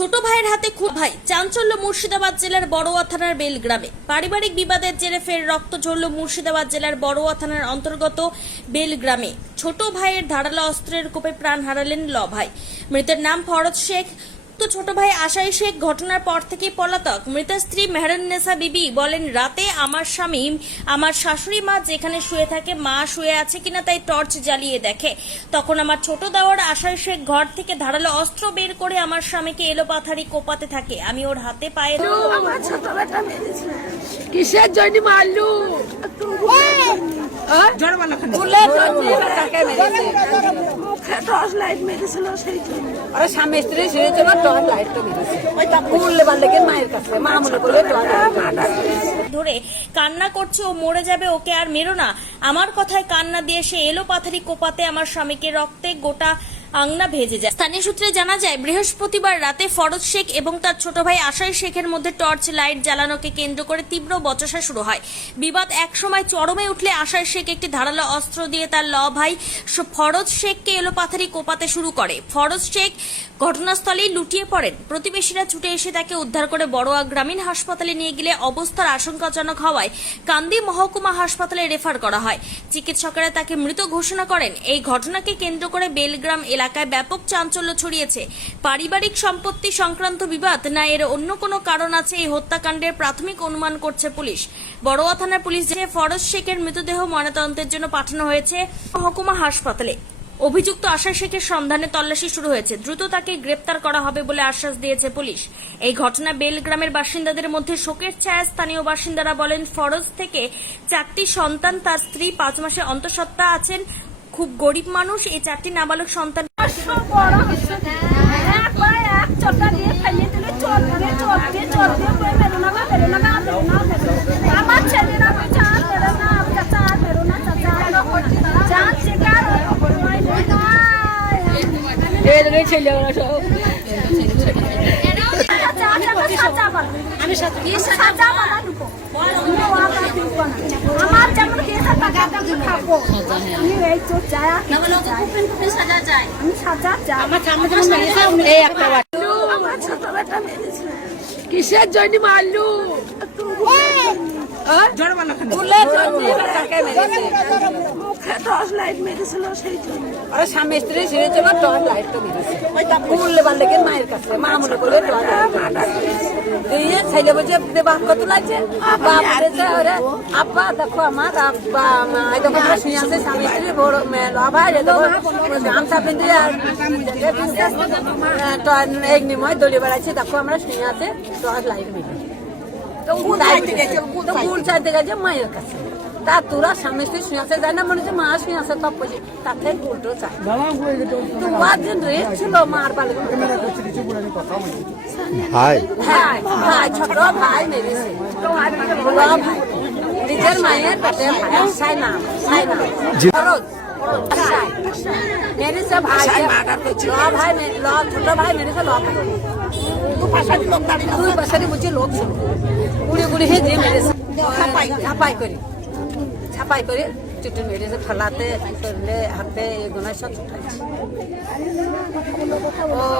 ছোট ভাইয়ের হাতে খুন ভাই, চাঞ্চল্য মুর্শিদাবাদ জেলার বড়ুয়া থানার বেলগ্রামে। পারিবারিক বিবাদের জেরে ফের রক্ত ঝরল মুর্শিদাবাদ জেলার বড়ুয়া থানার অন্তর্গত বেলগ্রামে। ছোট ভাইয়ের ধারালো অস্ত্রের কোপে প্রাণ হারালেন ভাই। মৃতের নাম ফরজ শেখ। তো ছোট ভাই আশাই শেখ ঘটনার পর থেকে পলাতক। মৃতের স্ত্রী মেহরান্নেসা বিবি বলেন, রাতে আমার স্বামী আমার শাশুড়ি মা যেখানে শুয়ে থাকে মা শুয়ে আছে কিনা তাই টর্চ জ্বালিয়ে দেখে। তখন আমার ছোট দেওর আশাই শেখ ঘর থেকে ধারালো অস্ত্র বের করে আমার স্বামীকে এলোপাথারি কোপাতে থাকে। আমি ওর হাতে পায়ে আমার ছোট বেটা মেরেছে। কিসের জন্য মারলু? মুখে টর্চ লাইট মেরেছিল, সেই জন্য। ওরা স্বামী স্ত্রী শুয়েছিল, টর্চ লাইটটা মেরেছে। ওই তা পুরলে বাল্যকে মায়ের কাছে মা মনে করে ধরে কান্না করছে, ও মরে যাবে, ওকে আর মেরো না। আমার কথায় কান্না দিয়ে সে এলোপাথারি কোপাতে আমার স্বামীকে রক্তে গোটা আংনা ভেজে যায়। স্থানীয় সূত্রে জানা যায়, বৃহস্পতিবার রাতে ফরজ শেখ এবং তার ছোট ভাই আশাই শেখের মধ্যে টর্চ লাইট জ্বালানোকে কেন্দ্র করে তীব্র বচসা শুরু হয়। বিবাদ এক সময় চরমে উঠলে আশাই শেখ একটি ধারালো অস্ত্র দিয়ে তার ভাই ফরজ শেখকে এলোপাথারি কোপাতে শুরু করে। ফরজ শেখ ঘটনাস্থলেই লুটিয়ে পড়েন। প্রতিবেশীরা ছুটে এসে তাকে উদ্ধার করে বড়ুয়া গ্রামীণ হাসপাতালে নিয়ে গেলে অবস্থার আশঙ্কাজনক হওয়ায় কান্দি মহকুমা হাসপাতালে রেফার করা হয়। চিকিৎসকেরা তাকে মৃত ঘোষণা করেন। এই ঘটনাকে কেন্দ্র করে বেলগ্রাম এলাকায় ব্যাপক চাঞ্চল্য ছড়িয়েছে। পারিবারিক সম্পত্তি সংক্রান্ত বিবাদ না এর অন্য কোনো কারণ আছে, এই হত্যাকাণ্ডের প্রাথমিক অনুমান করছে পুলিশ। বড়ুয়া থানার পুলিশ যে ফরজ শেখের মৃতদেহ ময়নাতদন্তের জন্য পাঠানো হয়েছে মহকুমা হাসপাতালে। অভিযুক্ত আশাই শেখের সন্ধানে তল্লাশি শুরু হয়েছে। দ্রুত তাকে গ্রেপ্তার করা হবে বলে আশ্বাস দিয়েছে পুলিশ। এই ঘটনা বেলগ্রামের বাসিন্দাদের মধ্যে শোকের ছায়া। স্থানীয় বাসিন্দারা বলেন, ফরজ থেকে 4টি সন্তান, তার স্ত্রী 5 মাসে অন্তঃসত্ত্বা আছেন। খুব গরিব মানুষ। এই 4টি নাবালক সন্তান ছেলে আমার যেমন খাবো আমি এই তো চাই আমি সাজা চাই। আমার ছোট বেটা মেরেছে। কিসের জন্য মারলু? মুখে টর্চ লাইট মেরেছিল, সেই জন্য। ওরা স্বামী স্ত্রী শুয়েছিল, টর্চ লাইটটা মেরেছে। ওই তা পুরলে বাল্যকে মায়ের কাছে মা মনে করে দিয়ে ছেলে বলছে বাপ কত লাগছে। আব্বা দেখো আমার আব্বা শুয়ে আছে স্বামী স্ত্রী বড় ভাই গামছা পিন্ধে এক নিময় দড়ি বেড়াচ্ছে। দেখো আমরা শুয়ে আছে, টর্চ লাইট মেরেছে। ফুল চাইতে গেছে মায়ের কাছে। তা তোরা স্বামী স্ত্রী শুয়ে আছে, যায় না মনে হচ্ছে মা শুয়ে আছে, তপ করছে তার থেকে উল্টো চাই। তোমার দিন রেস ছিল মার বালে ভাই ভাই ছোট ভাই মেরেছে। ভাই নিজের মায়ের পেটে ভাই সাই না মেরেছে ভাই। ছোট ভাই মেরেছে দুই পাশারি বুঝি লোক ছিল। গুড়ি গুড়ি হে দিয়ে মেরেছে ছাপাই করে চুটি মেরেছে। ফেলাতে করলে হাতে এগুলো সব ছুটাইছে।